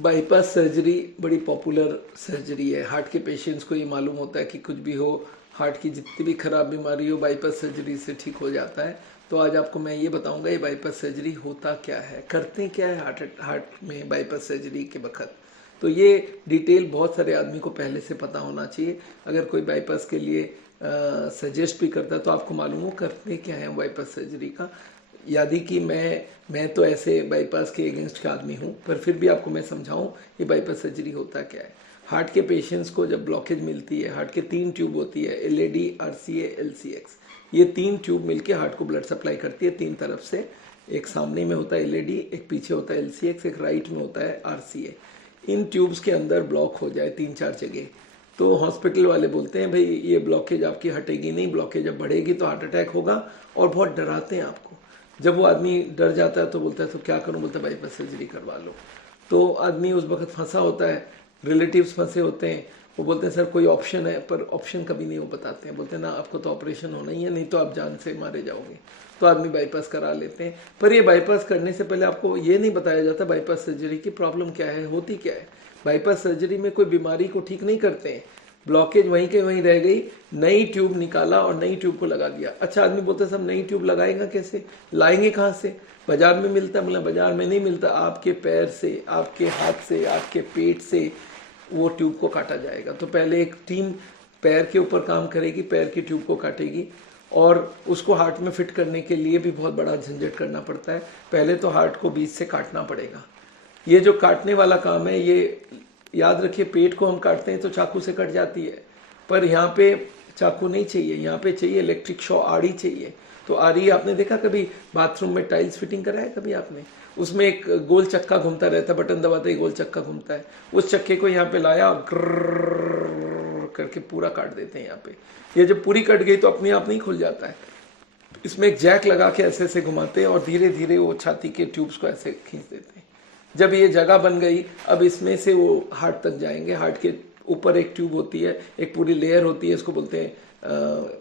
Bypass surgery बड़ी popular surgery है। Heart के पेशेंट्स को ये मालूम होता है कि कुछ भी हो, हार्ट की जितनी भी खराब बीमारी हो बाईपास सर्जरी से ठीक हो जाता है। तो आज आपको मैं ये बताऊंगा ये बाईपास सर्जरी होता क्या है, करते क्या है हार्ट में बाईपास सर्जरी के वक्त। तो ये डिटेल बहुत सारे आदमी को पहले से पता होना चाहिए। अगर कोई बाईपास के लिए सजेस्ट भी करता है तो आपको मालूम हो करते क्या है बाईपास सर्जरी का। यानी कि मैं तो ऐसे बाईपास के अगेंस्ट का आदमी हूँ, पर फिर भी आपको मैं समझाऊँ ये बाईपास सर्जरी होता क्या है। हार्ट के पेशेंट्स को जब ब्लॉकेज मिलती है, हार्ट के 3 ट्यूब होती है, LAD, RCA, LCX। ये 3 ट्यूब मिलके हार्ट को ब्लड सप्लाई करती है 3 तरफ से। एक सामने में होता है LAD, एक पीछे होता है LCX, एक राइट में होता है RCA। इन ट्यूब्स के अंदर ब्लॉक हो जाए 3-4 जगह तो हॉस्पिटल वाले बोलते हैं भाई ये ब्लॉकेज आपकी हटेगी नहीं, ब्लॉकेज जब बढ़ेगी तो हार्ट अटैक होगा, और बहुत डराते हैं आपको। जब वो आदमी डर जाता है तो बोलता है तो क्या करूं, बोलता है बाईपास सर्जरी करवा लो। तो आदमी उस वक्त फंसा होता है, रिलेटिव्स फंसे होते हैं, वो बोलते हैं सर कोई ऑप्शन है, पर ऑप्शन कभी नहीं वो बताते हैं। बोलते हैं ना आपको तो ऑपरेशन होना ही है, नहीं तो आप जान से मारे जाओगे। तो आदमी बाईपास करा लेते हैं। पर ये बाईपास करने से पहले आपको ये नहीं बताया जाता बाईपास सर्जरी की प्रॉब्लम क्या है, होती क्या है। बाईपास सर्जरी में कोई बीमारी को ठीक नहीं करते हैं, ब्लॉकेज वहीं के वहीं रह गई, नई ट्यूब निकाला और नई ट्यूब को लगा दिया। अच्छा, आदमी बोलता है सब नई ट्यूब लगाएगा कैसे, लाएंगे कहाँ से, बाजार में मिलता है। मतलब बाजार में नहीं मिलता, आपके पैर से, आपके हाथ से, आपके पेट से वो ट्यूब को काटा जाएगा। तो पहले एक टीम पैर के ऊपर काम करेगी, पैर की ट्यूब को काटेगी, और उसको हार्ट में फिट करने के लिए भी बहुत बड़ा झंझट करना पड़ता है। पहले तो हार्ट को बीच से काटना पड़ेगा। ये जो काटने वाला काम है, ये याद रखिए, पेट को हम काटते हैं तो चाकू से कट जाती है, पर यहाँ पे चाकू नहीं चाहिए, यहाँ पे चाहिए इलेक्ट्रिक शॉ, आड़ी चाहिए। तो आड़ी आपने देखा कभी बाथरूम में टाइल्स फिटिंग करा है कभी आपने, उसमें एक गोल चक्का घूमता रहता है, बटन दबाते ही गोल चक्का घूमता है। उस चक्के को यहाँ पे लाया और करके पूरा काट देते हैं यहाँ पे। ये जब पूरी कट गई तो अपने आप नहीं खुल जाता है, इसमें एक जैक लगा के ऐसे ऐसे घुमाते हैं और धीरे धीरे वो छाती के ट्यूब्स को ऐसे खींच देते हैं। जब ये जगह बन गई, अब इसमें से वो हार्ट तक जाएंगे। हार्ट के ऊपर एक ट्यूब होती है, एक पूरी लेयर होती है, इसको बोलते हैं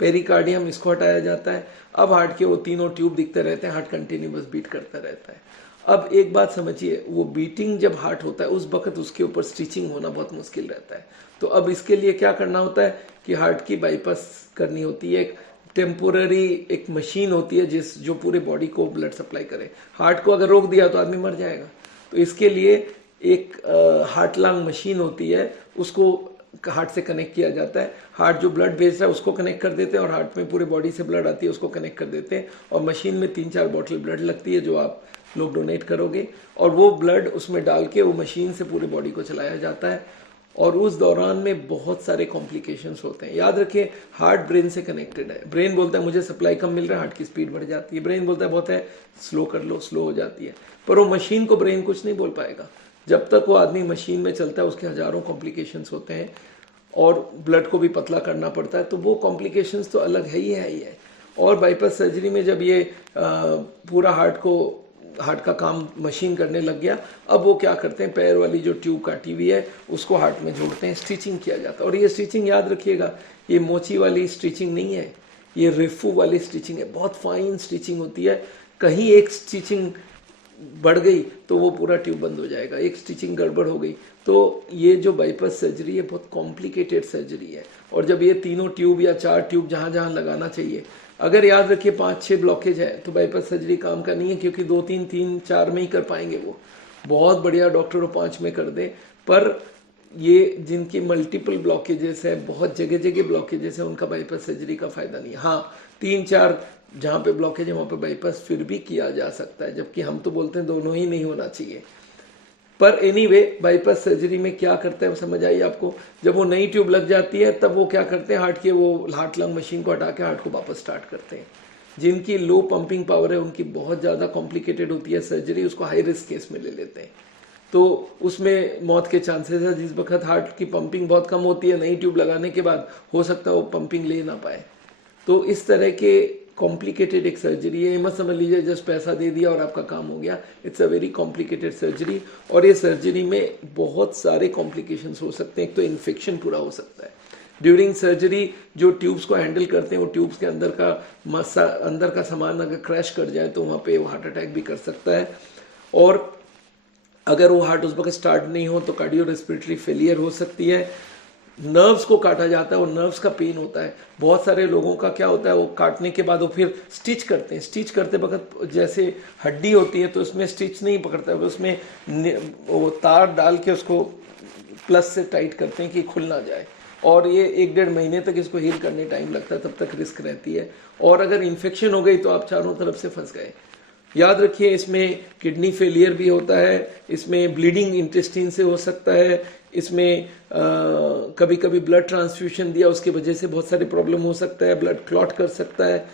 पेरिकार्डियम, इसको हटाया जाता है। अब हार्ट के वो तीनों ट्यूब दिखते रहते हैं, हार्ट कंटिन्यूअस बीट करता रहता है। अब एक बात समझिए, वो बीटिंग जब हार्ट होता है उस वक्त उसके ऊपर स्टिचिंग होना बहुत मुश्किल रहता है। तो अब इसके लिए क्या करना होता है कि हार्ट की बाईपास करनी होती है। एक टेम्पोररी एक मशीन होती है जो पूरे बॉडी को ब्लड सप्लाई करे। हार्ट को अगर रोक दिया तो आदमी मर जाएगा। तो इसके लिए एक हार्ट लंग मशीन होती है, उसको हार्ट से कनेक्ट किया जाता है। हार्ट जो ब्लड भेज रहा है उसको कनेक्ट कर देते हैं, और हार्ट में पूरे बॉडी से ब्लड आती है उसको कनेक्ट कर देते हैं। और मशीन में 3-4 बॉटल ब्लड लगती है जो आप लोग डोनेट करोगे, और वो ब्लड उसमें डाल के वो मशीन से पूरे बॉडी को चलाया जाता है। और उस दौरान में बहुत सारे कॉम्प्लिकेशंस होते हैं। याद रखिए, हार्ट ब्रेन से कनेक्टेड है। ब्रेन बोलता है मुझे सप्लाई कम मिल रहा है, हार्ट की स्पीड बढ़ जाती है। ब्रेन बोलता है बहुत है, स्लो कर लो, स्लो हो जाती है। पर वो मशीन को ब्रेन कुछ नहीं बोल पाएगा। जब तक वो आदमी मशीन में चलता है उसके हजारों कॉम्प्लिकेशंस होते हैं, और ब्लड को भी पतला करना पड़ता है। तो वो कॉम्प्लिकेशंस तो अलग है ही है। और बाईपास सर्जरी में जब ये पूरा हार्ट का काम मशीन करने लग गया, अब वो क्या करते हैं, पैर वाली जो ट्यूब काटी हुई है उसको हार्ट में जोड़ते हैं, स्टिचिंग किया जाता है। और ये स्टिचिंग याद रखिएगा, ये मोची वाली स्टिचिंग नहीं है, ये रिफू वाली स्टिचिंग है। बहुत फाइन स्टिचिंग होती है। कहीं एक स्टिचिंग बढ़ गई तो वो पूरा ट्यूब बंद हो जाएगा, एक स्टिचिंग गड़बड़ हो गई। तो ये जो बाईपास सर्जरी है बहुत कॉम्प्लिकेटेड सर्जरी है। और जब ये तीनों ट्यूब या 4 ट्यूब जहाँ जहाँ लगाना चाहिए, अगर याद रखिए 5-6 ब्लॉकेज है तो बाईपास सर्जरी काम का नहीं है, क्योंकि 2-3, 3-4 में ही कर पाएंगे। वो बहुत बढ़िया डॉक्टर 5 में कर दे, पर ये जिनकी मल्टीपल ब्लॉकेजेस है, बहुत जगह जगह ब्लॉकेजेस है, उनका बाईपास सर्जरी का फायदा नहीं है। हाँ, 3-4 जहाँ पे ब्लॉकेज है वहाँ पे बाईपास फिर भी किया जा सकता है, जबकि हम तो बोलते हैं दोनों ही नहीं होना चाहिए। पर एनीवे, बाईपास सर्जरी में क्या करते हैं समझ आई आपको। जब वो नई ट्यूब लग जाती है तब वो क्या करते हैं, हार्ट लंग मशीन को हटा के हार्ट को वापस स्टार्ट करते हैं। जिनकी लो पंपिंग पावर है उनकी बहुत ज़्यादा कॉम्प्लिकेटेड होती है सर्जरी, उसको हाई रिस्क केस में ले लेते हैं। तो उसमें मौत के चांसेस है। जिस वक्त हार्ट की पंपिंग बहुत कम होती है, नई ट्यूब लगाने के बाद हो सकता है वो पंपिंग ले ना पाए। तो इस तरह के कॉम्प्लिकेटेड एक सर्जरी है। ये मत समझ लीजिए जस्ट पैसा दे दिया और आपका काम हो गया। It's a very complicated surgery, और ये सर्जरी में बहुत सारे कॉम्प्लिकेशंस हो सकते हैं। एक तो इन्फेक्शन पूरा हो सकता है ड्यूरिंग सर्जरी। जो ट्यूब्स को हैंडल करते हैं वो ट्यूब्स के अंदर का सामान अगर क्रैश कर जाए तो वहाँ पे वो हार्ट अटैक भी कर सकता है। और अगर वो हार्ट उस वक्त स्टार्ट नहीं हो तो कार्डियो रेस्पिरेटरी फेलियर हो सकती है। नर्व्स को काटा जाता है और नर्व्स का पेन होता है। बहुत सारे लोगों का क्या होता है, वो काटने के बाद वो फिर स्टिच करते हैं। स्टिच करते वक्त जैसे हड्डी होती है तो उसमें स्टिच नहीं पकड़ता है, उसमें वो तार डाल के उसको प्लस से टाइट करते हैं कि खुल ना जाए, और ये 1-1.5 महीने तक इसको हील करने टाइम लगता है, तब तक रिस्क रहती है। और अगर इन्फेक्शन हो गई तो आप चारों तरफ से फंस गए। याद रखिए, इसमें किडनी फेलियर भी होता है, इसमें ब्लीडिंग इंटेस्टाइन से हो सकता है, इसमें कभी कभी ब्लड ट्रांसफ्यूशन दिया उसकी वजह से बहुत सारे प्रॉब्लम हो सकता है, ब्लड क्लॉट कर सकता है,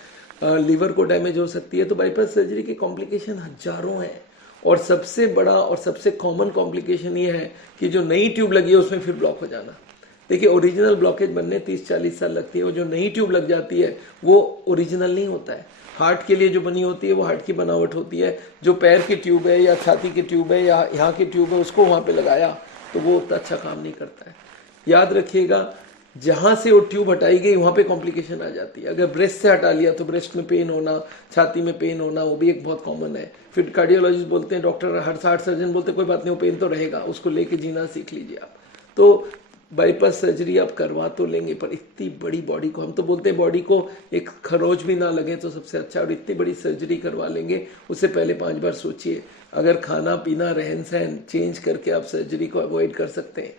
लीवर को डैमेज हो सकती है। तो बाईपास सर्जरी के कॉम्प्लिकेशन हजारों हैं, और सबसे बड़ा और सबसे कॉमन कॉम्प्लिकेशन ये है कि जो नई ट्यूब लगी है उसमें फिर ब्लॉक हो जाना। देखिए, ओरिजिनल ब्लॉकेज बनने 30-40 साल लगती है, वो जो नई ट्यूब लग जाती है वो ओरिजिनल नहीं होता है। हार्ट के लिए जो बनी होती है वो हार्ट की बनावट होती है, जो पैर की ट्यूब है या छाती की ट्यूब है या यहाँ की ट्यूब है उसको वहाँ पे लगाया तो वो उतना अच्छा काम नहीं करता है। याद रखिएगा, जहाँ से वो ट्यूब हटाई गई वहाँ पे कॉम्प्लिकेशन आ जाती है। अगर ब्रेस्ट से हटा लिया तो ब्रेस्ट में पेन होना, छाती में पेन होना, वो भी एक बहुत कॉमन है। फिर कार्डियोलॉजिस्ट बोलते हैं, डॉक्टर हार्ट सर्जन बोलते हैं कोई बात नहीं, वो पेन तो रहेगा, उसको लेके जीना सीख लीजिए आप। तो बाईपास सर्जरी आप करवा तो लेंगे, पर इतनी बड़ी बॉडी को, हम तो बोलते हैं बॉडी को एक खरोच भी ना लगे तो सबसे अच्छा, और इतनी बड़ी सर्जरी करवा लेंगे उससे पहले 5 बार सोचिए। अगर खाना पीना रहन सहन चेंज करके आप सर्जरी को अवॉइड कर सकते हैं।